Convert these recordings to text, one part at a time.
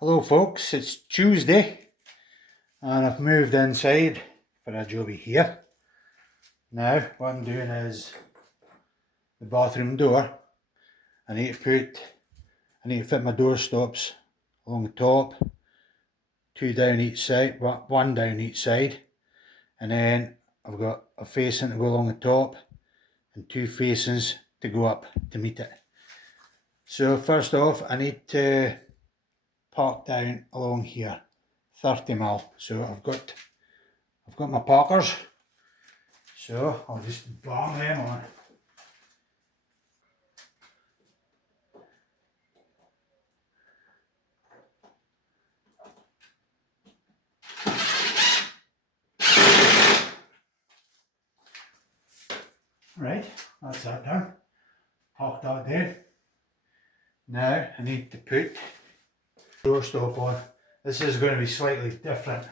Hello folks, it's Tuesday and I've moved inside for a jobby here. Now what I'm doing is the bathroom door. I need to fit my door stops along the top, two down each side, one down each side, and then I've got a facing to go along the top and two facings to go up to meet it. So first off I need to park down along here, 30mm. So I've got my parkers, so I'll just bang them on. Right, that's that done. Park that there. Now I need to put doorstop on. This is going to be slightly different.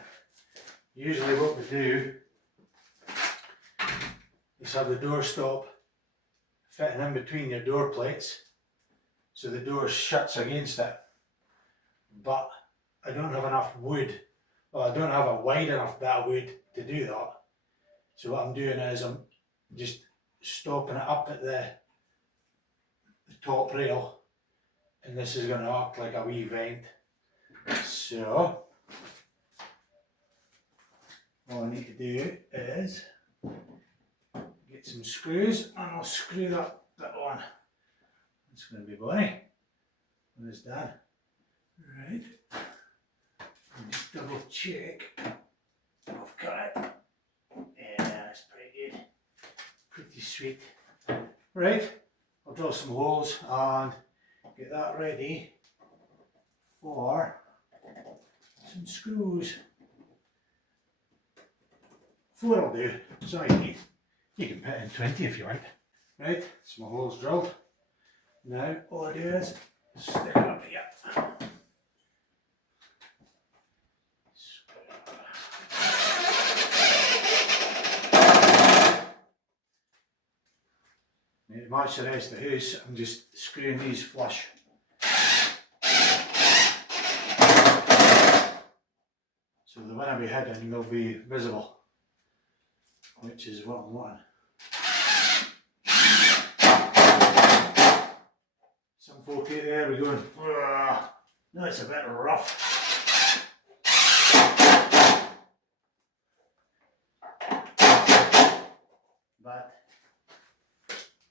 Usually what we do is have the doorstop fitting in between your door plates so the door shuts against it. But I don't have enough wood. Well, I don't have a wide enough bit of wood to do that. So what I'm doing is I'm just stopping it up at the top rail, and this is going to act like a wee vent. So all I need to do is get some screws and I'll screw that bit on. It's going to be bonny when it's done. Right, and just double check I've got it. Yeah, that's pretty good, pretty sweet. Right, I'll draw some holes and get that ready for some screws. 4 will do, so you can put in 20 if you like. Right, so my holes drilled. Now all I do is stick it up here. Now to match the rest of the house, I'm just screwing these flush. So the one I'll be hidden will be visible, which is what I'm wanting. Some folk out there are going, no, it's a bit rough. But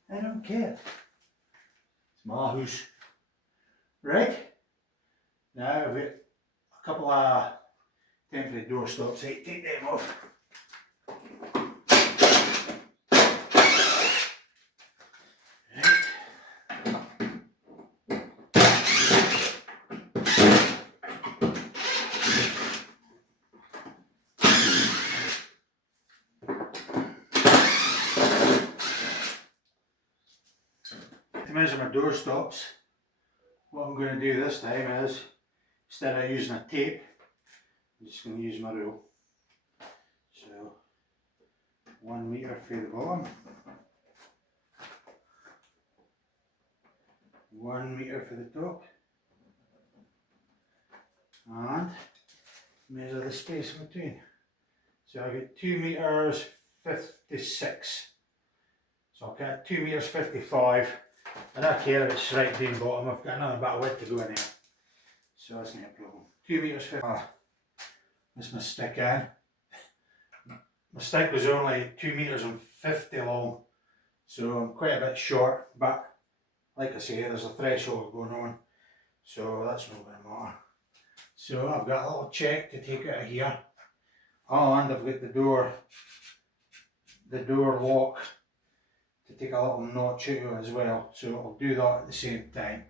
I don't care. It's my house. Right, now I've got a couple of temporary door stops. Hey, take them off. To measure my door stops, what I'm going to do this time is, instead of using a tape, I'm just going to use my rule. So 1 metre for the bottom, 1 metre for the top, and measure the space in between. So I get 2 metres 56. So I'll get 2 metres 55. I don't care if it's right down bottom, I've got another bit of width to go in there. So that's not a problem. 2 metres 50. That's my stick in. My stick was only 2 metres and 50 long, so I'm quite a bit short, but like I say, there's a threshold going on, so that's not going to matter. So I've got a little check to take out of here, and I've got the door lock to take a little notch out of it as well, so I'll do that at the same time.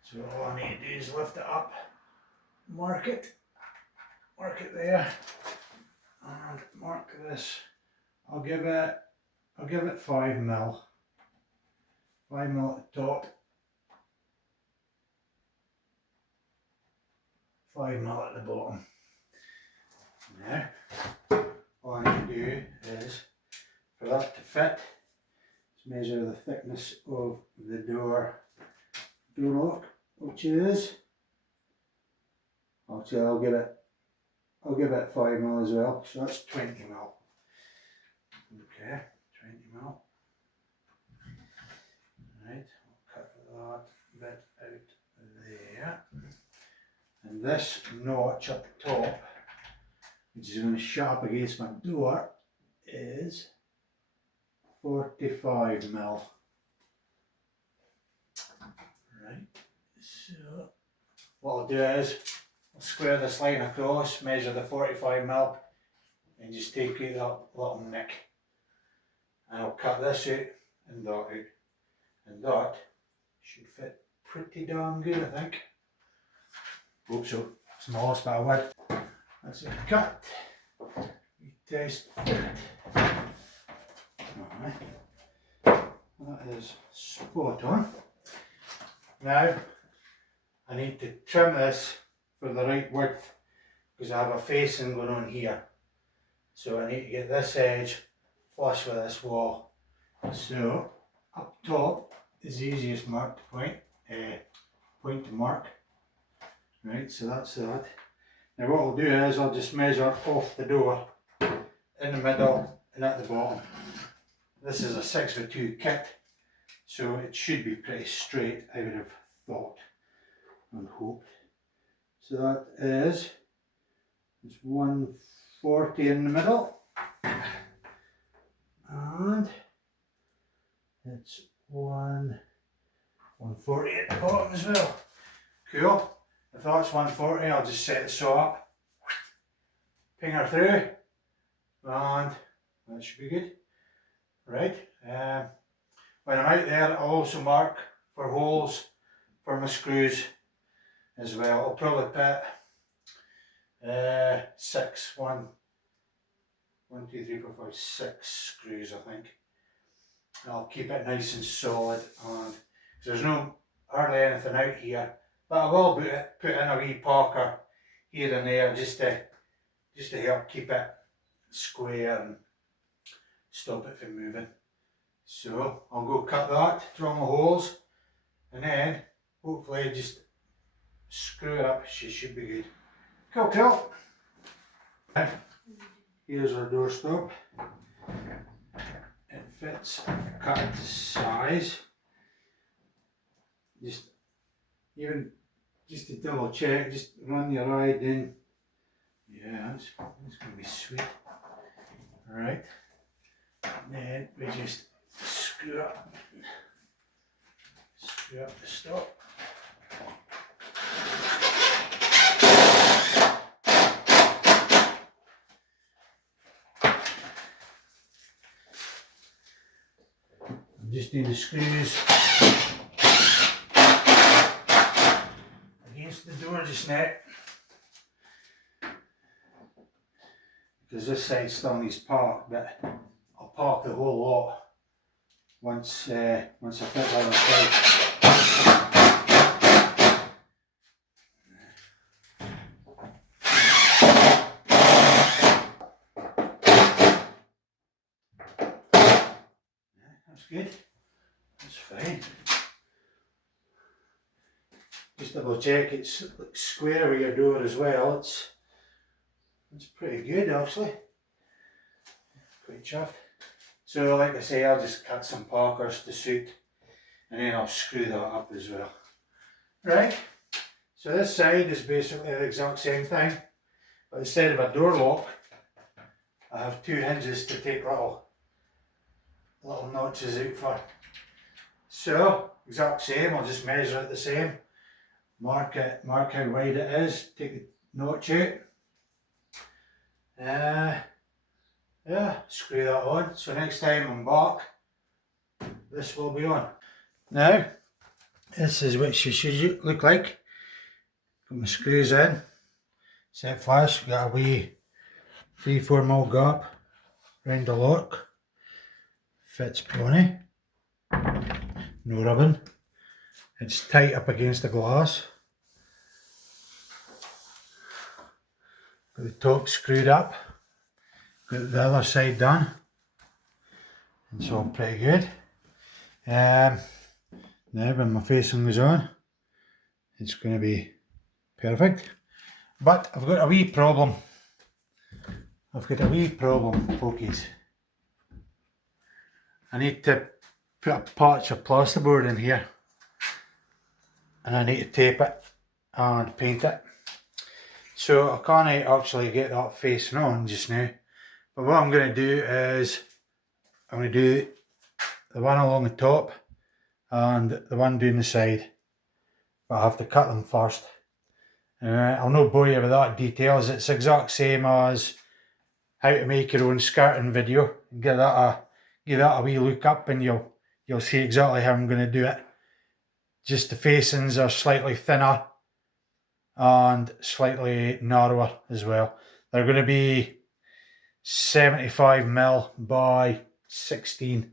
So all I need to do is lift it up, mark it there, and mark this. I'll give it 5mm. 5mm at the top, 5mm at the bottom. Now, all I need to do is, for that to fit, measure the thickness of the door lock, which is Actually, I'll give it 5mm as well, so that's 20mm. Okay, 20mm. Right, I'll cut that bit out there. And this notch up top, which is going to shut up against my door, is 45mm. Right, so what I'll do is I'll square this line across, measure the 45mm, and just take out that little nick. And I'll cut this out and that out. And that should fit pretty darn good, I think. Hope so. Smallest bit of wood. That's it cut. We test fit. Alright. That is spot on. Now I need to trim this for the right width because I have a facing going on here. So I need to get this edge flush with this wall. So up top is the easiest mark to point to mark. Right, so that's that. Now what I'll do is I'll just measure off the door in the middle and at the bottom. This is a 6x2 kit, so it should be pretty straight, I would have thought and hoped. So that is, it's 140 in the middle, and it's 140 at the bottom as well. Cool. If that's 140, I'll just set the saw up, ping her through, and that should be good. Right. When I'm out there, I'll also mark for holes for my screws as well. I'll probably put 6 screws, I think. I'll keep it nice and solid, and there's no hardly anything out here, but I will put in a wee parker here and there just to help keep it square and stop it from moving. So I'll go cut that, draw my holes, and then hopefully just screw it up. She should be good. Cool. Here's our doorstop. It fits, cut it to size. Just to double check, just run your eye in. Yeah, that's going to be sweet. Alright. Then we just screw up the stop. I'm just doing the screws against the door just now, because this side still needs park, but I'll park the whole lot once I fit the other side. That's good. That's fine. Just double check it's square with your door as well. It's pretty good actually. Quite chuffed. So like I say, I'll just cut some parkers to suit, and then I'll screw that up as well. Right, so this side is basically the exact same thing, but instead of a door lock, I have 2 hinges to take little notches out for. So, exact same, I'll just measure it the same, mark how wide it is, take the notch out. Yeah, screw that on. So next time I'm back, this will be on. Now, this is what she should look like. Got my screws in, set flush, got a wee 3-4mm gap round the lock. Fits plenty. No rubbing. It's tight up against the glass. Got the top screwed up. Got the other side done. And so I'm pretty good. Now when my facing is on, it's going to be perfect. But I've got a wee problem. Folkies. I need to put a patch of plasterboard in here, and I need to tape it and paint it. So I can't actually get that facing on just now. But what I'm going to do is I'm going to do the one along the top and the one down the side. But I have to cut them first. I'll not bore you with that details. It's the exact same as how to make your own skirting video. Give that a wee look up and you'll see exactly how I'm going to do it. Just the facings are slightly thinner and slightly narrower as well. They're going to be 75mm by 16.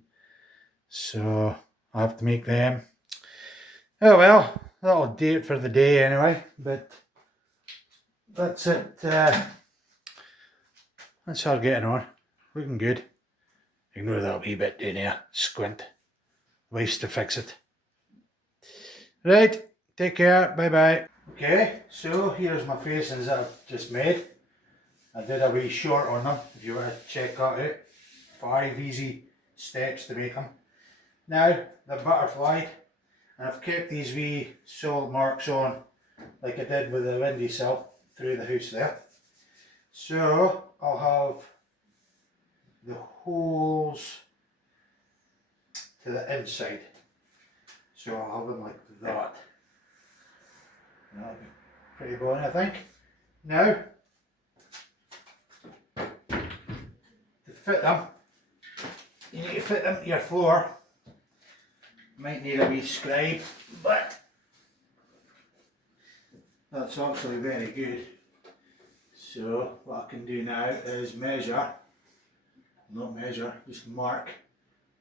So I have to make them. Oh well, that'll do it for the day anyway, but that's it. That's her getting on. Looking good. Ignore that wee bit down here. Squint. Waste to fix it. Right, take care. Bye bye. Okay, so here's my facings that I've just made. I did a wee short on them, if you want to check that out. 5 easy steps to make them. Now, they're butterflied, and I've kept these wee solid marks on, like I did with the windowsill through the house there. So, I'll have the holes to the inside. So I'll have them like that. That'll be pretty boring, I think. Now, to fit them, you need to fit them to your floor. Might need a wee scribe, but that's actually very good. So what I can do now is measure, not measure, just mark,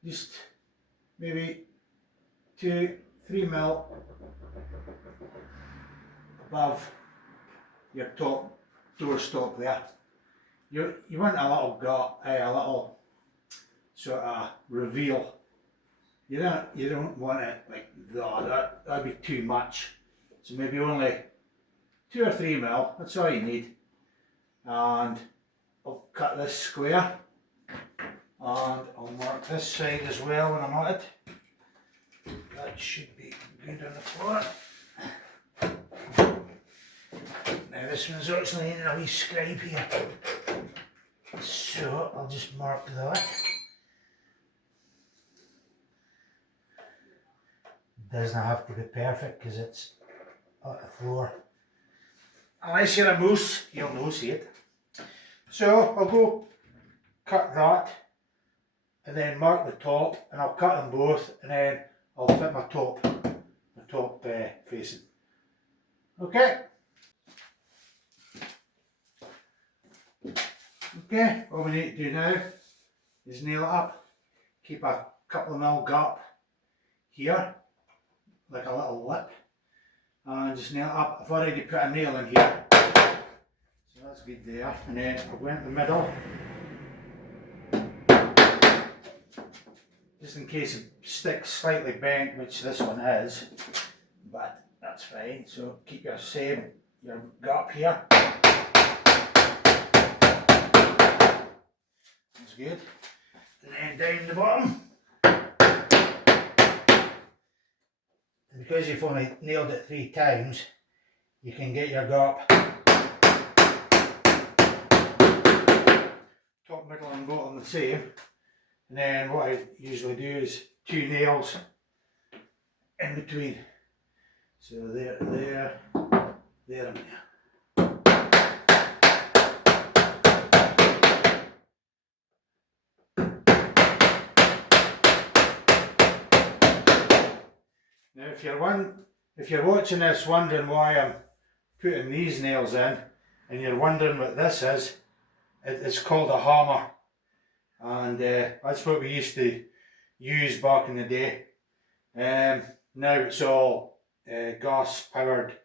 just maybe 2-3 mil above your top doorstop there. You want a little gut, a little sort of reveal. You don't want it like that. That'd be too much. So maybe only 2 or 3 mil. That's all you need. And I'll cut this square, and I'll mark this side as well when I'm at it. That should be good on the floor. Now this one's actually in a wee scribe here, so I'll just mark that. Doesn't have to be perfect because it's at the floor. Unless you're a moose, you'll no see it. So I'll go cut that and then mark the top, and I'll cut them both, and then I'll fit my top facing. Okay. Okay, all we need to do now is nail it up. Keep a couple of mil gap here, like a little lip, and just nail it up. I've already put a nail in here, so that's good there. And then I'll go into the middle, just in case it sticks slightly bent, which this one is, but that's fine. So keep your gap here. That's good. And then down the bottom. And because you've only nailed it 3 times, you can get your gap top, middle and bottom the same. And then what I usually do is 2 nails in between. So there, and there. Now if you're watching this wondering why I'm putting these nails in, and you're wondering what this is, it's called a hammer. And that's what we used to use back in the day. Now it's all gas powered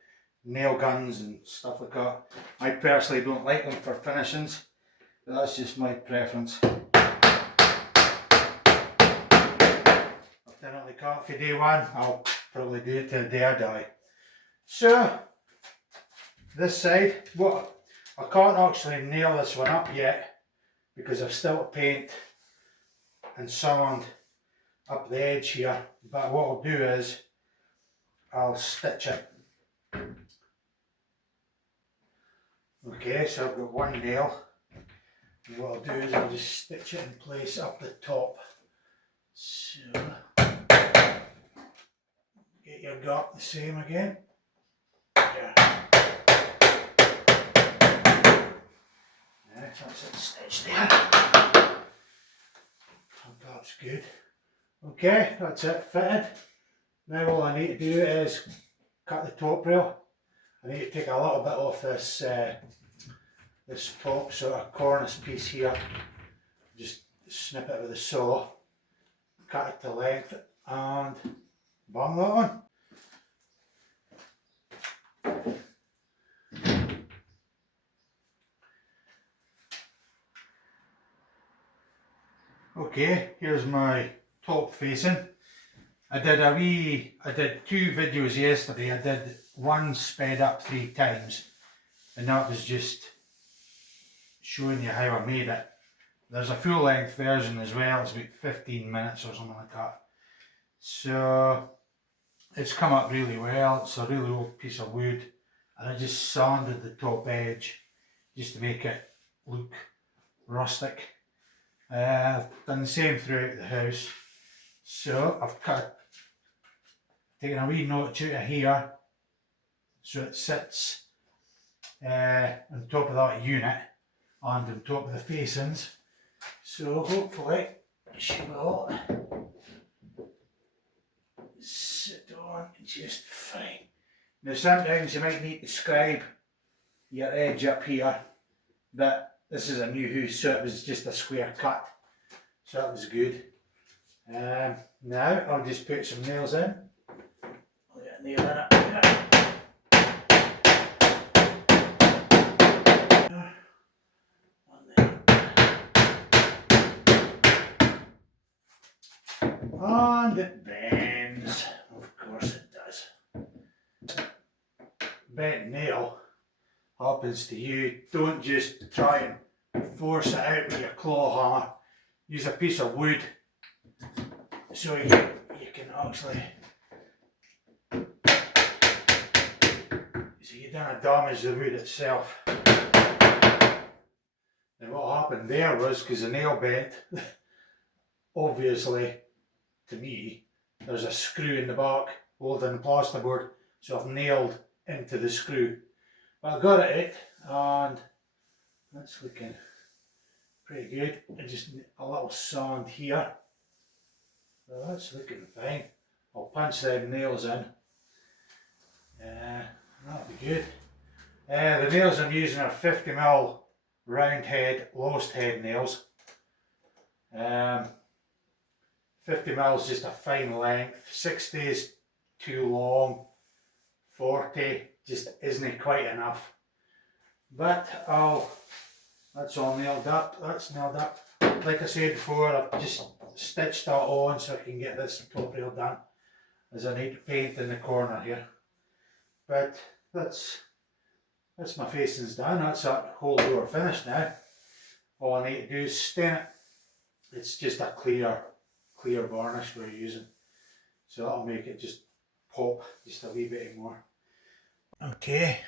nail guns and stuff like that. I personally don't like them for finishings, but that's just my preference. I've done it like that for day one. I'll probably do it till the day I die. So this side, what I can't actually nail this one up yet because I've still to paint and sand up the edge here, but what I'll do is I'll stitch it. Okay, so I've got one nail, and what I'll do is I'll just stitch it in place up the top. So get your gap the same again. Yeah. That's it stitched there. That's good. Okay, that's it fitted. Now all I need to do is cut the top rail. I need to take a little bit off this this top sort of cornice piece here. Just snip it with a saw, cut it to length, and bung that on. Okay, here's my top facing. I did 2 videos yesterday. I did one sped up 3 times, and that was just showing you how I made it. There's a full length version as well, it's about 15 minutes or something like that. So it's come up really well. It's a really old piece of wood, and I just sanded the top edge just to make it look rustic. I've done the same throughout the house. So I've taken a wee notch out of here so it sits on top of that unit and on top of the facings. So hopefully she will sit on just fine. Now sometimes you might need to scribe your edge up here, but this is a new house, so it was just a square cut, so that was good. Now I'll just put some nails in. I'll get a nail in it here. One there. And it bends. Of course it does. Bent nail happens to you. Don't just try and force it out with your claw hammer. Use a piece of wood so you can actually, so you don't damage the wood itself. And what happened there was, because the nail bent, obviously to me there's a screw in the back holding the plasterboard, so I've nailed into the screw. But I got it out and that's looking pretty good. I just need a little sand here. So that's looking fine. I'll punch them nails in. That'll be good. The nails I'm using are 50mm round head, lowest head nails. 50mm is just a fine length. 60 is too long. 40 just isn't quite enough. But that's all nailed up. That's nailed up. Like I said before, I've just stitched that on so I can get this top rail done, as I need to paint in the corner here. But that's my facings done. That's that whole door finished now. All I need to do is stain it. It's just a clear varnish we're using, so that'll make it just pop just a wee bit more. Okay,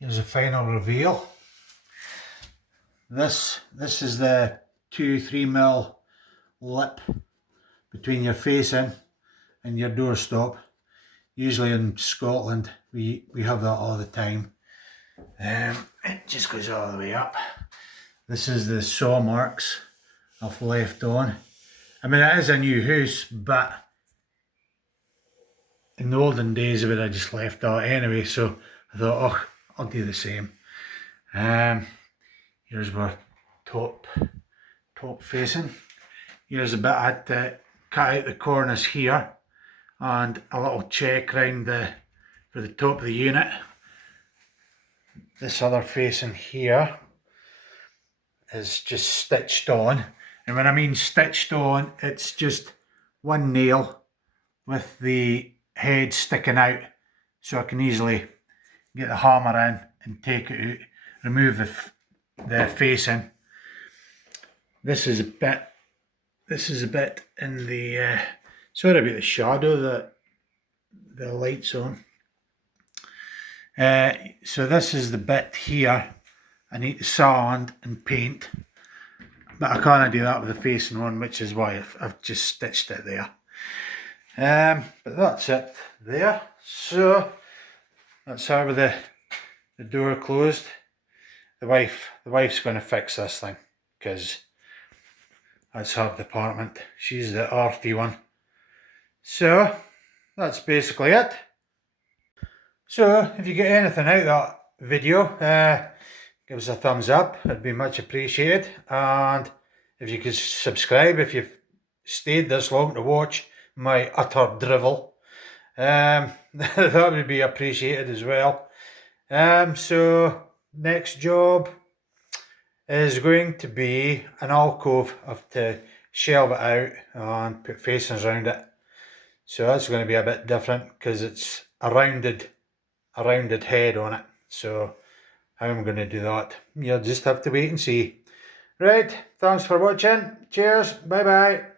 here's a final reveal. This is the 2-3mm lip between your facing and your doorstop. Usually in Scotland we have that all the time. It just goes all the way up. This is the saw marks I've left on. I mean, it is a new house, but in the olden days of it I just left that anyway, so I thought, oh, I'll do the same. Here's my top facing. Here's a bit I had to cut out the cornice here, and a little check round for the top of the unit. This other facing here is just stitched on, and when I mean stitched on, it's just one nail with the head sticking out, so I can easily get the hammer in and take it out, remove the facing. This is a bit in the, sorry about the shadow that the light's on. So this is the bit here I need to sand and paint, but I can't do that with the facing one, which is why I've just stitched it there. But that's it there. So that's how with the door closed. The wife's going to fix this thing, because that's her department. She's the arty one. So that's basically it. So if you get anything out of that video, give us a thumbs up, it'd be much appreciated. And if you could subscribe if you've stayed this long to watch my utter drivel, that would be appreciated as well. So next job is going to be an alcove. I have to shelve it out and put facings around it. So that's going to be a bit different because it's a rounded head on it. So how I'm going to do that, you'll just have to wait and see. Right, thanks for watching. Cheers, bye bye.